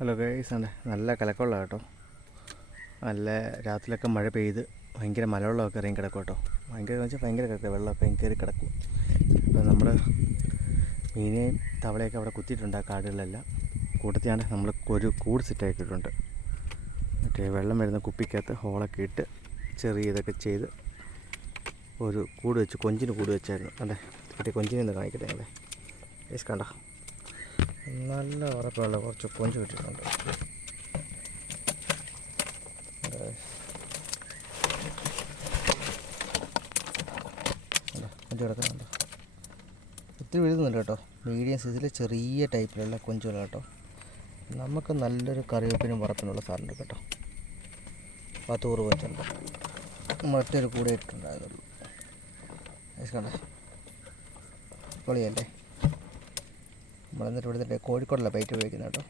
Hello guys, ആണ് നല്ല കലക്കമുള്ള കേട്ടോ. നല്ല രാത്രിയിലൊക്കെ മഴ പെയ്ത് ഭയങ്കര മലവെള്ളമൊക്കെ ഇറങ്ങി കിടക്കും കേട്ടോ. ഭയങ്കര വെച്ചാൽ ഭയങ്കര കിടക്കുക, വെള്ളമൊക്കെ കയറി കിടക്കും. അപ്പോൾ നമ്മൾ മീനെയും തവളയൊക്കെ അവിടെ കുത്തിയിട്ടുണ്ട് ആ കാടുകളിലെല്ലാം. കൂട്ടത്തിലാണ് നമ്മൾ ഒരു കൂട് സെറ്റാക്കിയിട്ടുണ്ട്. മറ്റേ വെള്ളം വരുന്ന കുപ്പിക്കകത്ത് ഹോളൊക്കെ ഇട്ട് ചെറിയ ഇതൊക്കെ ചെയ്ത് ഒരു കൂട് വെച്ച്, കൊഞ്ചിന് കൂട് വെച്ചായിരുന്നു. അതെ, മറ്റേ കൊഞ്ചിനെ കാണിക്കട്ടെ. അതെ ഗൈസ്, കണ്ടോ, നല്ല ഉറപ്പുള്ള കുറച്ച് കൊഞ്ച് കിട്ടിയിട്ടുണ്ട്. കൊഞ്ച് കിടക്കുന്നുണ്ട്, ഒത്തിരി വീഴുന്നുണ്ട് കേട്ടോ. മീഡിയം സൈസിൽ ചെറിയ ടൈപ്പിലുള്ള കൊഞ്ചുകൾ കേട്ടോ. നമുക്ക് നല്ലൊരു കറിവേപ്പിനും വറപ്പിനുള്ള സാധനം കേട്ടോ. 10 കൊഞ്ചുണ്ട്, മറ്റൊരു കൂടെ ഇട്ടിട്ടുണ്ടായിരുന്നുള്ളൂ. കണ്ടോ, പൊളിയല്ലേ. നമ്മളെന്നിട്ട് ഇവിടുത്തെ കോഴിക്കോടുള്ള ബൈറ്റ് ഉപയോഗിക്കുന്നത് കേട്ടോ.